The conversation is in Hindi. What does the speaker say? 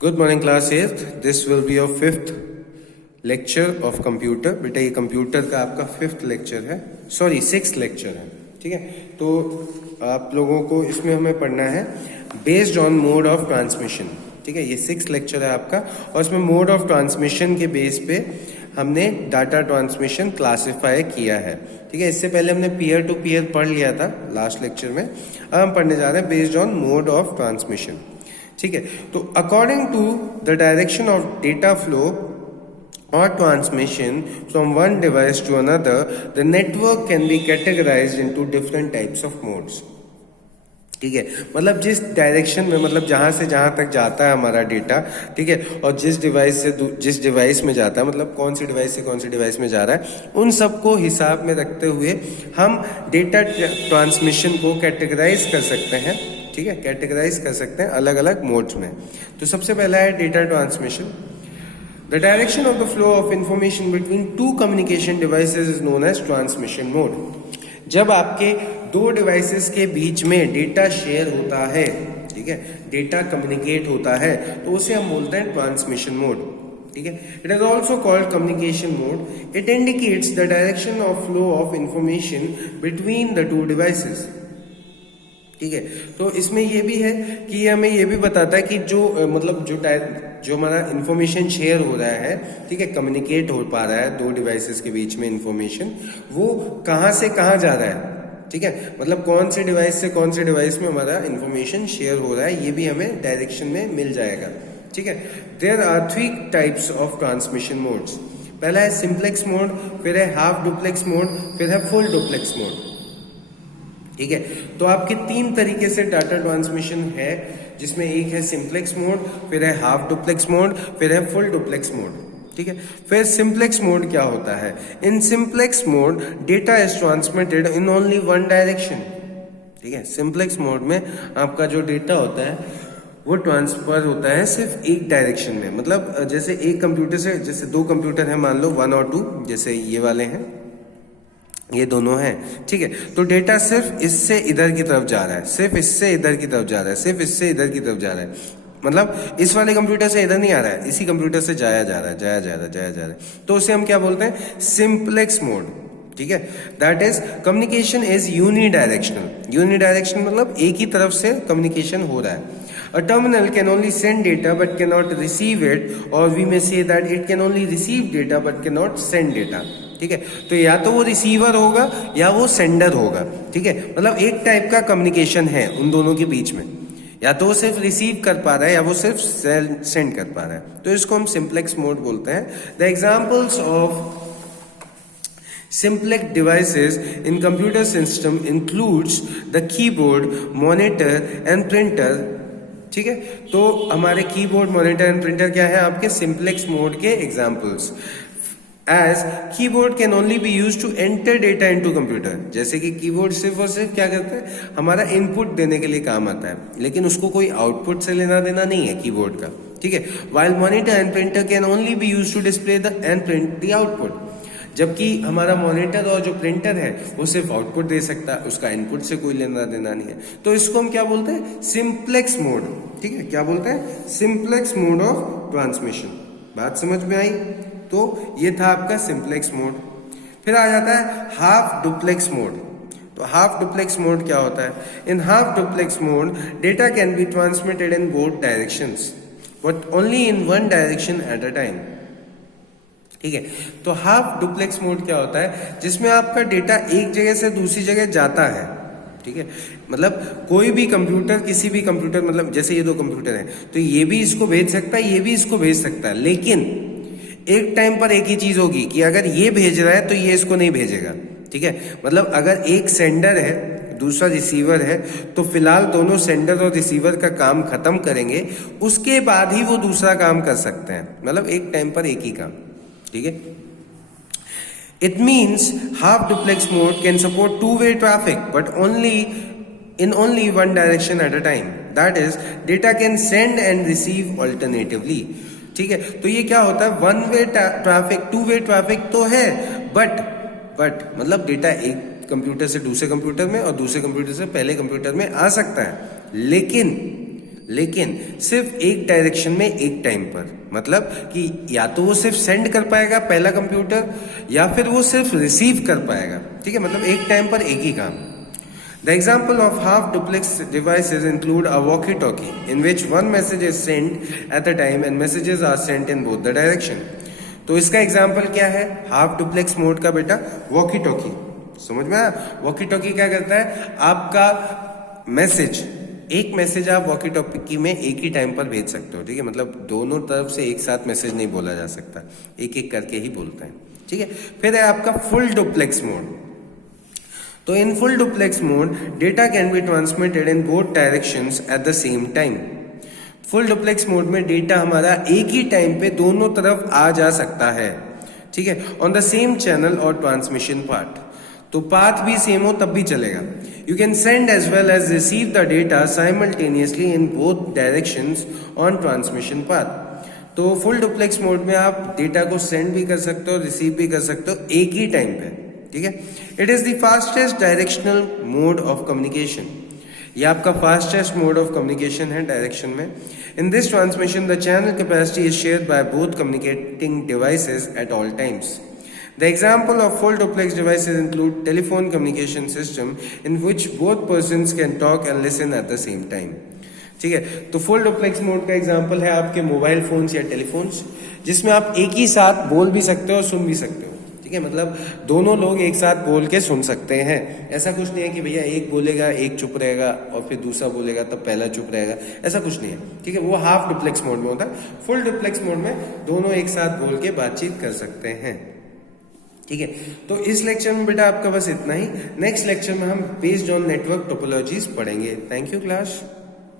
Good morning class 8th. This will be your fifth lecture of computer. बेटा ये कंप्यूटर का आपका फिफ्थ लेक्चर है, सॉरी सिक्स्थ लेक्चर है. ठीक है, तो आप लोगों को इसमें हमें पढ़ना है based on mode of transmission. ठीक है, ये सिक्स्थ लेक्चर है आपका और इसमें मोड ऑफ ट्रांसमिशन के बेस पे हमने डाटा ट्रांसमिशन क्लासिफाई किया है. ठीक है, इससे पहले हमने पीयर टू पीयर पढ़ लिया था लास्ट लेक्चर में. अब हम पढ़ने जा रहे हैं based on mode of transmission. ठीक है, तो according to the direction of data flow और transmission from one device to another, the network can be categorised into different types of modes. ठीक है, मतलब जिस डायरेक्शन में, मतलब जहां से जहां तक जाता है हमारा डेटा, ठीक है, और जिस डिवाइस से जिस डिवाइस में जाता है, मतलब कौन सी डिवाइस से कौन सी डिवाइस में जा रहा है, उन सबको हिसाब में रखते हुए हम डेटा ट्रांसमिशन को कैटेगराइज कर सकते हैं. ठीक है, कैटेगराइज कर सकते हैं अलग अलग मोड्स में. तो सबसे पहला है data transmission. The direction of the flow of information between two communication devices is known as transmission mode. जब आपके दो डिवाइसेस के बीच में डेटा शेयर होता है, ठीक है, डेटा कम्युनिकेट होता है, तो उसे हम बोलते हैं ट्रांसमिशन मोड. ठीक है, it is also called communication mode. It indicates the direction of flow of information between the two devices. ठीक है, तो इसमें ये भी है कि ये हमें ये भी बताता है कि जो मतलब जो हमारा इंफॉर्मेशन शेयर हो रहा है, ठीक है, कम्युनिकेट हो पा रहा है दो डिवाइसेस के बीच में इंफॉर्मेशन, वो कहाँ से कहाँ जा रहा है. ठीक है, मतलब कौन से डिवाइस से कौन से डिवाइस में हमारा इंफॉर्मेशन शेयर हो रहा है, ये भी हमें डायरेक्शन में मिल जाएगा. ठीक है, there are three types of transmission modes. पहला है सिंप्लेक्स मोड, फिर है हाफ डुप्लेक्स मोड, फिर है फुल डुप्लेक्स मोड. ठीक है, तो आपके तीन तरीके से डाटा ट्रांसमिशन है, जिसमें एक है सिंप्लेक्स मोड, फिर है हाफ डुप्लेक्स मोड, फिर है फुल डुप्लेक्स मोड. ठीक है, फिर सिंप्लेक्स मोड क्या होता है? In simplex mode data is transmitted in only one direction. ठीक है, सिंप्लेक्स मोड में आपका जो डेटा होता है वो ट्रांसफर होता है सिर्फ एक डायरेक्शन में. मतलब जैसे एक कंप्यूटर से, जैसे दो कंप्यूटर है मान लो 1 और 2, जैसे ये वाले हैं, ये दोनों हैं. ठीक है, तो डेटा सिर्फ इससे इधर की तरफ जा रहा है, सिर्फ इससे इधर की तरफ जा रहा है, सिर्फ इससे इधर की तरफ जा रहा है. मतलब इस वाले कंप्यूटर से इधर नहीं आ रहा है, इसी कंप्यूटर से जाया जा रहा है, जाया जा रहा है, जाया जा रहा है. तो उसे हम क्या बोलते हैं? Simplex mode. ठीक है, that is communication is unidirectional. Unidirectional मतलब एक ही तरफ से कम्युनिकेशन हो रहा है. A terminal can only send data but cannot receive it, or we may say that it can only receive data but cannot send data. ठीक है, तो या तो वो रिसीवर होगा या वो सेंडर होगा. ठीक है, मतलब एक टाइप का कम्युनिकेशन है उन दोनों के बीच में, या तो वो सिर्फ रिसीव कर पा रहा है या वो सिर्फ सेंड कर पा रहा है. तो इसको हम सिंप्लेक्स मोड बोलते हैं. The examples of simplex devices in computer system includes the keyboard, monitor and printer. ठीक है, तो हमारे कीबोर्ड, मॉनिटर एंड प्रिंटर क्या है? आपके सिंप्लेक्स मोड के examples. As keyboard can only be use to enter data into computer. जैसे कि कीबोर्ड सिर्फ और सिर्फ क्या करता है? हमारा इनपुट देने के लिए काम आता है, लेकिन उसको कोई आउटपुट से लेना देना नहीं है कीबोर्ड का. ठीक है, while monitor and printer can only be use to display the and print the output. जबकि हमारा मॉनिटर और जो प्रिंटर है वो सिर्फ आउटपुट दे सकता है, उसका इनपुट से कोई लेना देना नहीं है. तो इसको हम क्या बोलते हैं? Simplex mode. ठीक है, क्या बोलते हैं? Simplex mode of transmission. बात समझ में आई? तो ये था आपका सिंप्लेक्स मोड. फिर आ जाता है हाफ डुप्लेक्स मोड. तो हाफ डुप्लेक्स मोड क्या होता है? In half duplex mode data can be transmitted in both directions but only in one direction at a time. ठीक है, तो हाफ डुप्लेक्स मोड क्या होता है? जिसमें आपका डेटा एक जगह से दूसरी जगह जाता है. ठीक है, मतलब कोई भी कंप्यूटर, किसी भी कंप्यूटर, मतलब जैसे ये दो कंप्यूटर हैं, तो ये भी इसको भेज सकता है, ये भी इसको भेज सकता है, लेकिन एक टाइम पर एक ही चीज होगी कि अगर ये भेज रहा है तो ये इसको नहीं भेजेगा. ठीक है, मतलब अगर एक सेंडर है, दूसरा रिसीवर है, तो फिलहाल दोनों सेंडर और रिसीवर का काम खत्म करेंगे, उसके बाद ही वो दूसरा काम कर सकते हैं. मतलब एक टाइम पर एक ही काम. ठीक है, it means half duplex mode can support two-way traffic but only one direction at a time. That is, data can send and receive alternatively. ठीक है, तो ये क्या होता है? One way traffic, two way traffic तो है, बट मतलब डेटा एक कंप्यूटर से दूसरे कंप्यूटर में और दूसरे कंप्यूटर से पहले कंप्यूटर में आ सकता है, लेकिन लेकिन सिर्फ एक डायरेक्शन में एक टाइम पर, मतलब कि या तो वो सिर्फ सेंड कर पाएगा पहला कंप्यूटर, या फिर वो सिर्फ रिसीव कर पाएगा, ठीक है, मतलब एक टाइम पर एक ही काम। The example of half duplex devices include a walkie-talkie in which one message is sent at a time and messages are sent in both the direction. तो इसका एग्जाम्पल क्या है हाफ डुप्लेक्स मोड का बेटा? Walkie talkie. समझ में आया? वॉकी टॉकी क्या करता है, आपका एक मैसेज आप वॉकी टॉकी में एक ही टाइम पर भेज सकते हो, ठीक है, मतलब दोनों तरफ से एक साथ मैसेज नहीं बोला जा सकता, एक एक करके ही बोलता है, ठीक है। फिर है आपका फुल डुप्लेक्स मोड। तो in full duplex mode data can be transmitted in both directions at the same time. Full duplex mode में डेटा हमारा एक ही टाइम पे दोनों तरफ आ जा सकता है, ठीक है, ऑन द सेम चैनल और ट्रांसमिशन पाथ। तो पाथ भी सेम हो तब भी चलेगा। You can send as well as receive the data simultaneously in both directions on transmission path. तो फुल डुप्लेक्स मोड में आप डेटा को सेंड भी कर सकते हो, रिसीव भी कर सकते हो एक ही टाइम पे, ठीक है। It is the fastest directional mode of communication. ये आपका फास्टेस्ट मोड ऑफ कम्युनिकेशन है डायरेक्शन में। In this transmission the channel capacity is shared by both communicating devices at all times. The example of full duplex devices include telephone communication system in which both persons can talk and listen at the same time. ठीक है, तो फुल डुप्लेक्स मोड का एग्जांपल है आपके मोबाइल फोन्स या टेलीफोन्स, जिसमें आप एक ही साथ बोल भी सकते हो और सुन भी सकते हो, ठीक है, मतलब दोनों लोग एक साथ बोल के सुन सकते हैं। ऐसा कुछ नहीं है कि भैया एक बोलेगा एक चुप रहेगा और फिर दूसरा बोलेगा तब पहला चुप रहेगा, ऐसा कुछ नहीं है, ठीक है। वो हाफ डुप्लेक्स मोड में होता है। फुल डुप्लेक्स मोड में दोनों एक साथ बोल के बातचीत कर सकते हैं, ठीक है। तो इस लेक्चर में बेटा आपका बस इतना ही। नेक्स्ट लेक्चर में हम बेस्ड ऑन नेटवर्क टोपोलॉजीज पढ़ेंगे। Thank you class.